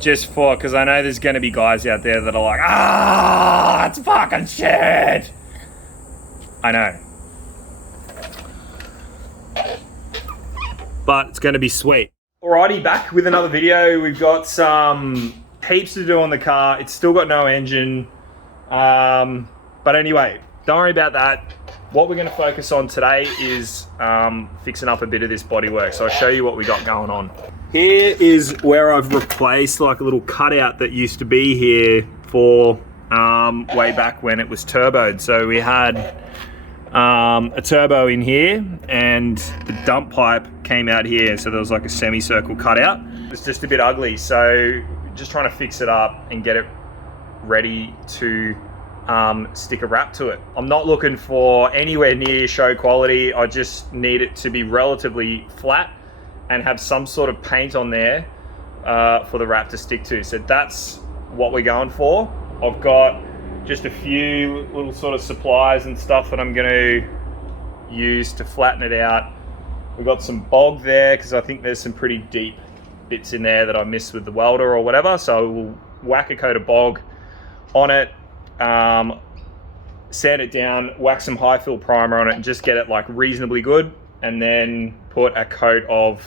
just for, because I know there's going to be guys out there that are like, ah, it's fucking shit. I know. But it's going to be sweet. Alrighty, back with another video. We've got some heaps to do on the car. It's still got no engine. But anyway, don't worry about that. What we're going to focus on today is fixing up a bit of this bodywork. So I'll show you what we got going on. Here is where I've replaced like a little cutout that used to be here for way back when it was turboed. So we had a turbo in here and the dump pipe came out here. So there was like a semicircle cutout. It's just a bit ugly. So just trying to fix it up and get it ready to stick a wrap to it. I'm not looking for anywhere near show quality. I just need it to be relatively flat and have some sort of paint on there for the wrap to stick to. So that's what we're going for. I've got just a few little sort of supplies and stuff that I'm going to use to flatten it out. We've got some bog there because I think there's some pretty deep bits in there that I missed with the welder or whatever. So we'll whack a coat of bog on it, sand it down, whack some high fill primer on it and just get it like reasonably good, and then put a coat of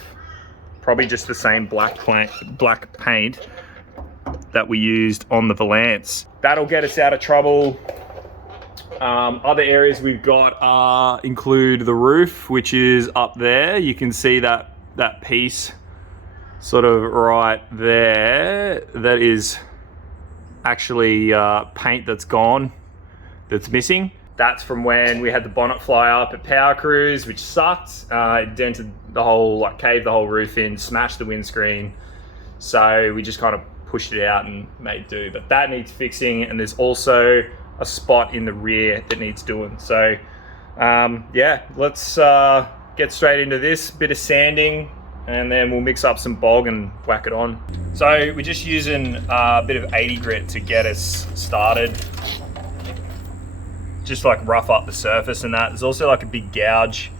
probably just the same black paint that we used on the Valance. That'll get us out of trouble. Other areas we've got include the roof, which is up there. You can see that piece sort of right there. That is actually paint that's gone, that's missing. That's from when we had the bonnet fly up at Power Cruise, which sucked. It dented the whole, like caved the whole roof in, smashed the windscreen. So we just kind of pushed it out and made do. But that needs fixing, and there's also a spot in the rear that needs doing. So yeah, let's get straight into this. Bit of sanding, and then we'll mix up some bog and whack it on. So we're just using a bit of 80 grit to get us started. Just like rough up the surface and that. There's also like a big gouge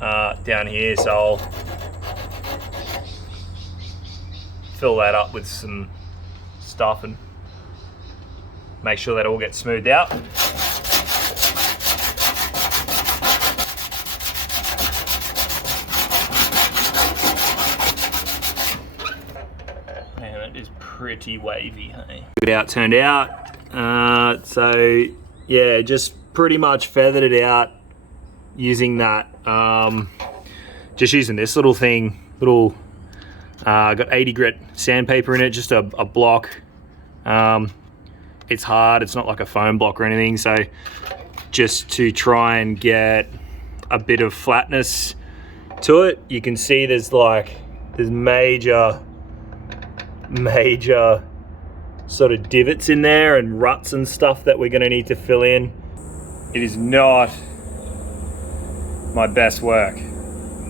down here, so I'll fill that up with some stuff and make sure that all gets smoothed out. Pretty wavy, hey? Look at how it turned out. So yeah, just pretty much feathered it out using that, just using this little thing, got 80 grit sandpaper in it, just a block. It's hard, it's not like a foam block or anything, so just to try and get a bit of flatness to it. You can see there's major sort of divots in there and ruts and stuff that we're going to need to fill in. It is not my best work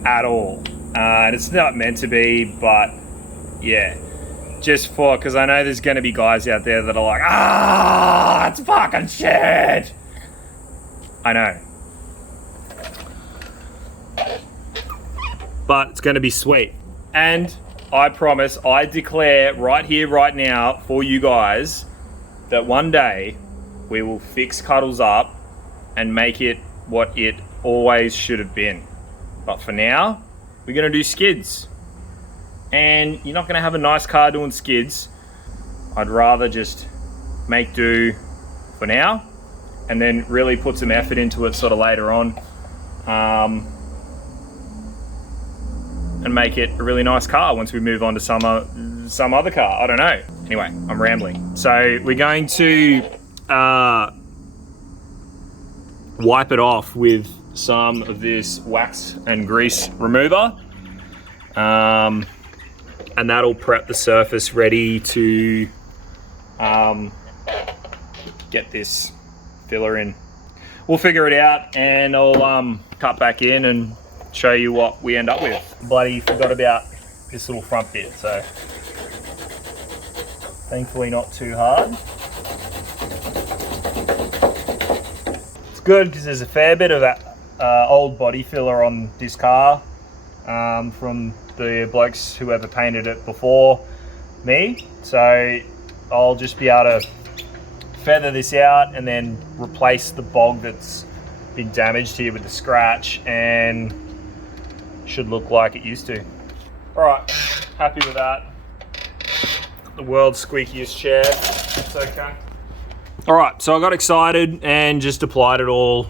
at all, and it's not meant to be, but yeah, just for, because I know there's going to be guys out there that are like, ah, it's fucking shit. I know, but it's going to be sweet. And I promise, I declare right here, right now, for you guys, that one day we will fix Cuddles up and make it what it always should have been. But for now, we're gonna do skids. And you're not gonna have a nice car doing skids. I'd rather just make do for now and then really put some effort into it sort of later on. And make it a really nice car once we move on to some other car. I don't know. Anyway, I'm rambling. So we're going to wipe it off with some of this wax and grease remover, and that'll prep the surface ready to get this filler in. We'll figure it out, and I'll cut back in and show you what we end up with. Bloody forgot about this little front bit, so thankfully not too hard. It's good because there's a fair bit of that old body filler on this car from the blokes whoever painted it before. me. So I'll just be able to feather this out and then replace the bog that's been damaged here with the scratch, and should look like it used to. All right, happy with that. The world's squeakiest chair, it's okay. All right, so I got excited and just applied it all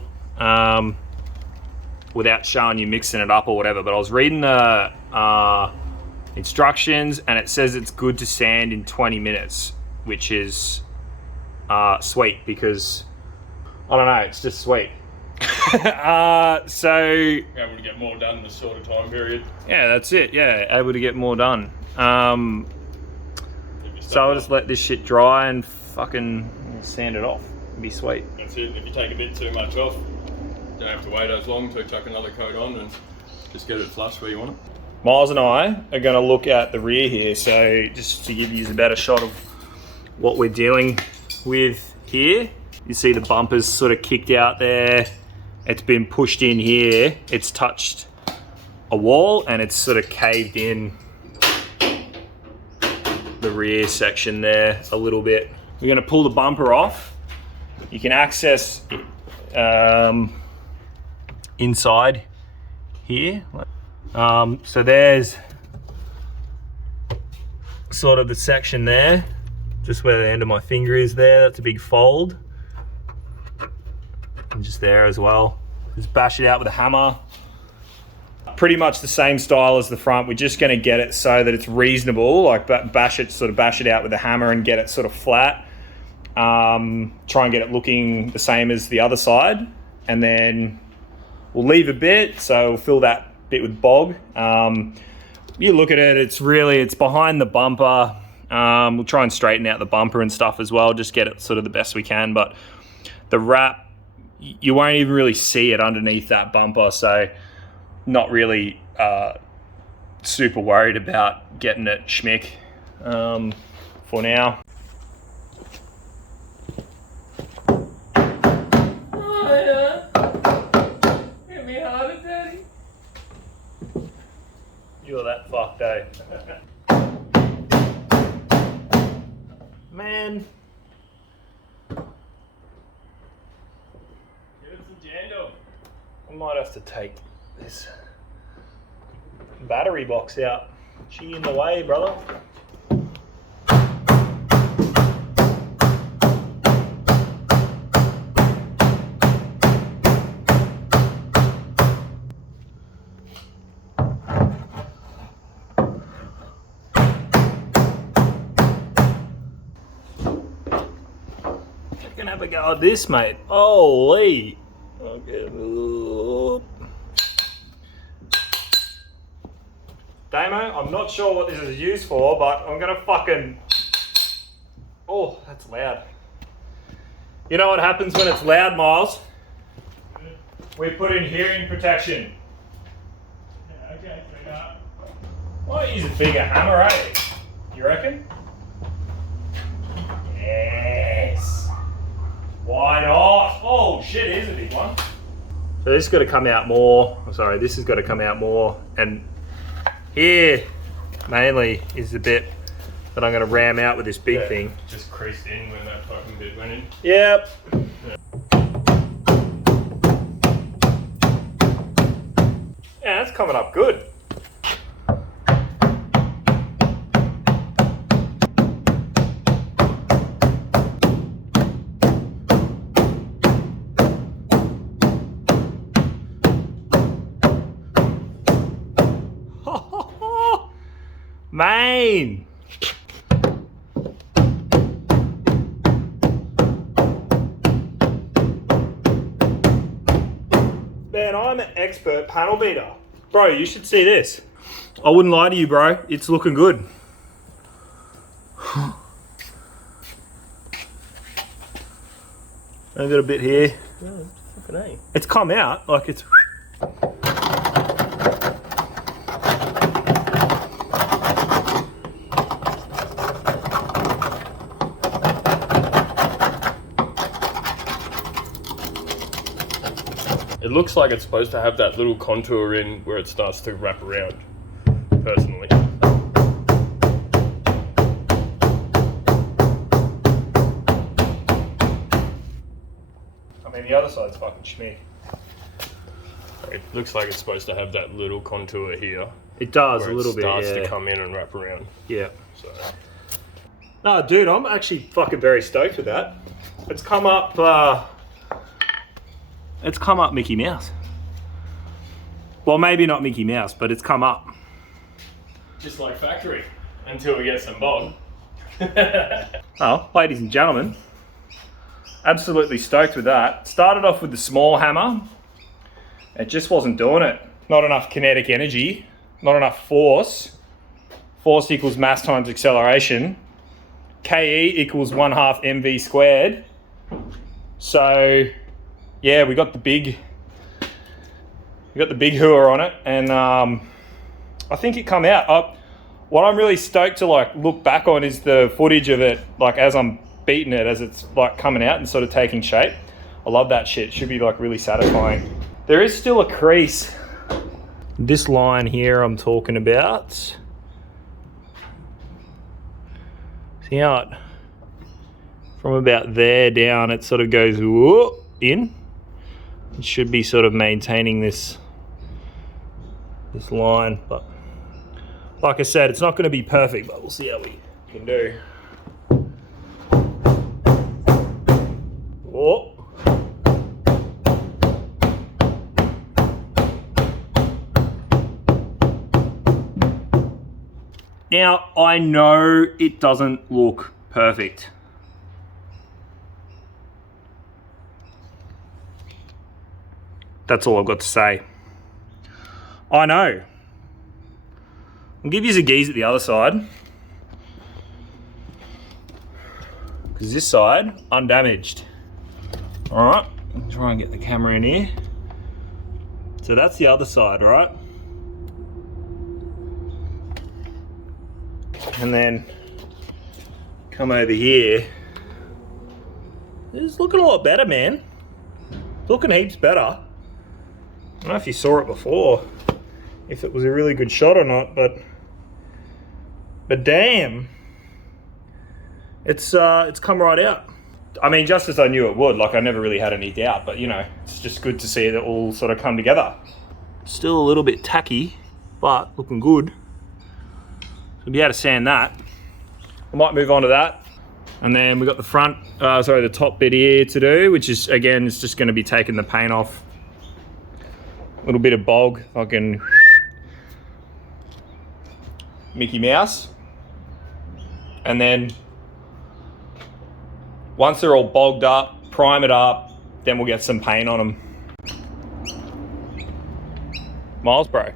without showing you mixing it up or whatever, but I was reading the instructions and it says it's good to sand in 20 minutes, which is sweet because, I don't know, it's just sweet. So able to get more done in a shorter time period. Yeah, that's it. Yeah, able to get more done. So I'll just let this shit dry and fucking sand it off. It'd be sweet. That's it. If you take a bit too much off, don't have to wait as long to chuck another coat on and just get it flush where you want it. Miles and I are going to look at the rear here, so just to give you a better shot of what we're dealing with here. You see the bumper's sort of kicked out there. It's been pushed in here. It's touched a wall and it's sort of caved in the rear section there a little bit. We're going to pull the bumper off. You can access inside here. So there's sort of the section there, just where the end of my finger is there. That's a big fold. And just there as well. Just bash it out with a hammer. Pretty much the same style as the front. We're just going to get it so that it's reasonable, like bash it out with a hammer and get it sort of flat. Try and get it looking the same as the other side, and then we'll leave a bit, so we'll fill that bit with bog. You look at it, it's behind the bumper. We'll try and straighten out the bumper and stuff as well, just get it sort of the best we can, but the wrap, you won't even really see it underneath that bumper, so not really super worried about getting it schmick for now. Oh yeah, hit me harder, Daddy. You're that fucked, eh? Man. I might have to take this battery box out. She in the way, brother. Gonna have a go at this, mate. Holy. Okay. Damo, I'm not sure what this is used for, but I'm gonna fucking... Oh, that's loud. You know what happens when it's loud, Miles? We put in hearing protection. Yeah, okay, sweetheart. Might use a bigger hammer, eh? You reckon? Yes. Why not? Oh shit, it is a big one. So this has got to come out more. I'm sorry, this has got to come out more. And here, mainly, is the bit that I'm going to ram out with this big thing. Just creased in when that fucking bit went in. Yep. Yeah, that's coming up good. Man. Man, I'm an expert panel beater. Bro, you should see this. I wouldn't lie to you, bro. It's looking good. I've got a bit here. Oh, fucking A. It's come out, like it's... It looks like it's supposed to have that little contour in where it starts to wrap around, personally. mean, the other side's fucking schmick. It looks like it's supposed to have that little contour here. It does where a little it bit, starts yeah. to come in and wrap around. Yeah. So No, dude, I'm actually fucking very stoked with that. It's come up. It's come up Mickey Mouse. Well, maybe not Mickey Mouse, but it's come up. just like factory until we get some bog. Oh, ladies and gentlemen, absolutely stoked with that. Started off with the small hammer. It just wasn't doing it. Not enough kinetic energy, not enough force. Force equals mass times acceleration. KE equals 1/2 mv squared. So, yeah, we got the big hooer on it, and I think it come out. What I'm really stoked to like look back on is the footage of it, like as I'm beating it, as it's like coming out and sort of taking shape. I love that shit. It should be like really satisfying. There is still a crease. This line here I'm talking about. See how it, from about there down, it sort of goes whoop, in. It should be sort of maintaining this line, but like I said, it's not going to be perfect, but we'll see how we can do. Oh. Now, I know it doesn't look perfect. That's all I've got to say. I know. I'll give you a gaze at the other side. Because this side, undamaged. Alright, try and get the camera in here. So that's the other side, right? And then come over here. It's looking a lot better, man. Looking heaps better. I don't know if you saw it before, if it was a really good shot or not, but damn, it's come right out. I mean, just as I knew it would. Like, I never really had any doubt, but you know, it's just good to see it all sort of come together. Still a little bit tacky, but looking good. So be able to sand that. I might move on to that. And then we got the front, the top bit here to do, which is, again, it's just going to be taking the paint off. A little bit of bog, fucking Mickey Mouse. And then once they're all bogged up, prime it up, then we'll get some paint on them. Miles, bro,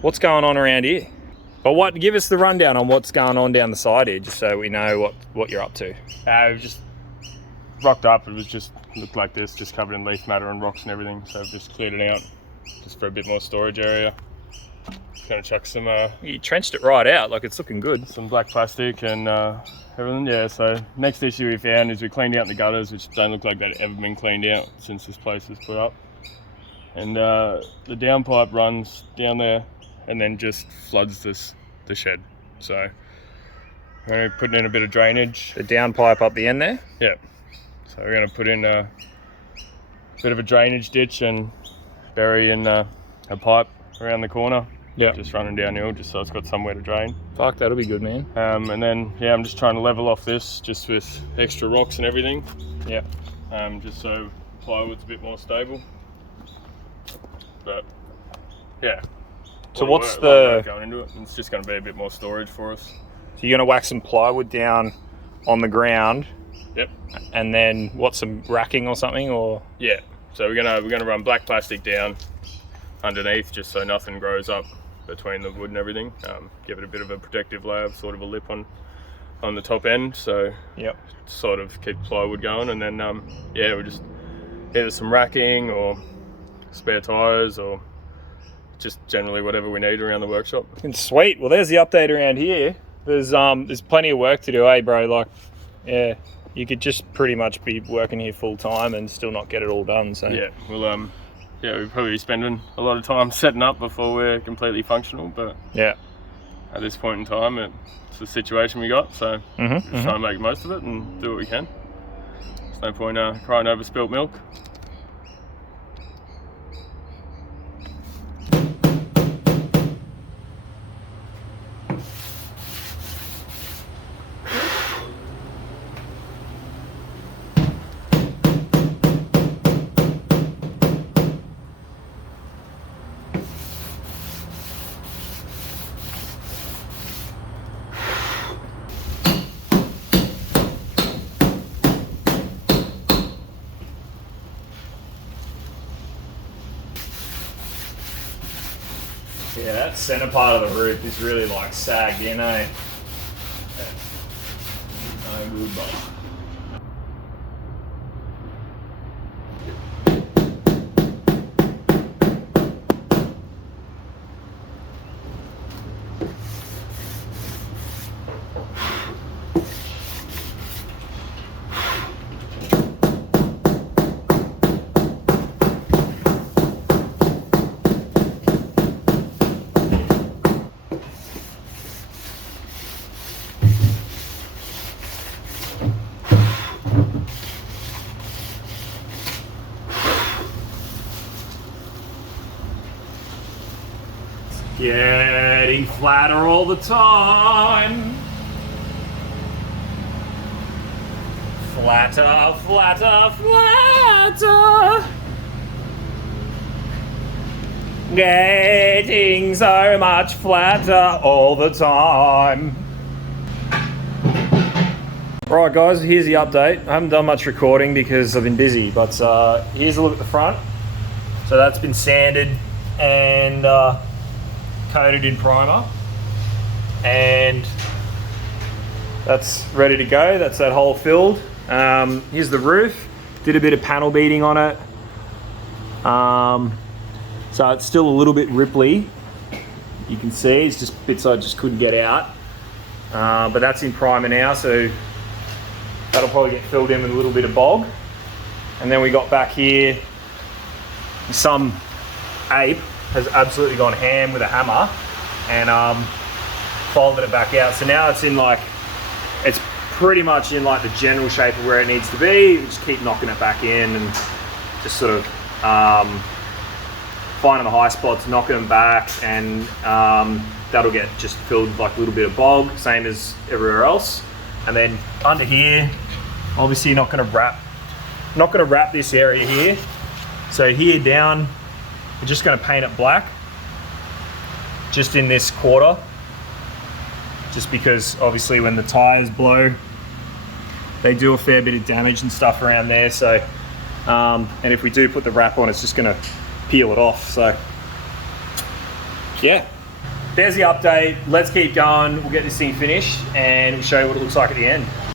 what's going on around here? But give us the rundown on what's going on down the side here, just so we know what you're up to. We've just rocked up. It was just looked like this, just covered in leaf matter and rocks and everything. So I've just cleared it out, just for a bit more storage area. Gonna chuck some. You trenched it right out, like it's looking good. Some black plastic and everything. Yeah. So next issue we found is we cleaned out the gutters, which don't look like they've ever been cleaned out since this place was put up. And the downpipe runs down there and then just floods the shed. So we're going to put in a bit of drainage. The downpipe up the end there? Yeah. So we're going to put in a bit of a drainage ditch and bury in a pipe around the corner. Yeah. Just running downhill, just so it's got somewhere to drain. Fuck, that'll be good, man. And then, yeah, I'm just trying to level off this just with extra rocks and everything. Yeah. Just so plywood's a bit more stable. But, yeah. So what's going into it? It's just going to be a bit more storage for us. So you're going to whack some plywood down on the ground. Yep. And then what, some racking or something, or? Yeah. So we're gonna run black plastic down underneath, just so nothing grows up between the wood and everything. Give it a bit of a protective layer, sort of a lip on the top end. So yep. Sort of keep plywood going, and then yeah, we just either some racking or spare tires or just generally whatever we need around the workshop. And sweet. Well, there's the update around here. There's plenty of work to do, eh, bro? Like, yeah, you could just pretty much be working here full time and still not get it all done. So yeah, well, yeah, we'll probably be spending a lot of time setting up before we're completely functional. But yeah, at this point in time, it's the situation we got. So just try and make the most of it and do what we can. There's no point crying over spilt milk. Yeah, that center part of the roof is really like sagged in, eh? No good, Bob. Getting flatter all the time. Flatter, flatter, flatter. Getting so much flatter all the time. Right guys, here's the update. I haven't done much recording because I've been busy, but here's a look at the front. So that's been sanded and coated in primer, and that's ready to go. That's that hole filled. Here's the roof. Did a bit of panel beating on it. So it's still a little bit ripply. You can see it's just bits I just couldn't get out. But that's in primer now, so that'll probably get filled in with a little bit of bog. And then we got back here, some ape has absolutely gone ham with a hammer and folded it back out. So now it's in like, it's pretty much in like the general shape of where it needs to be. We just keep knocking it back in and just sort of finding the high spots, knocking them back, and that'll get just filled with like a little bit of bog, same as everywhere else. And then under here, obviously not gonna wrap this area here. So here down, we're just going to paint it black, just in this quarter, just because obviously when the tires blow, they do a fair bit of damage and stuff around there. So, and if we do put the wrap on, it's just going to peel it off. So, yeah, there's the update. Let's keep going. We'll get this thing finished and we'll show you what it looks like at the end.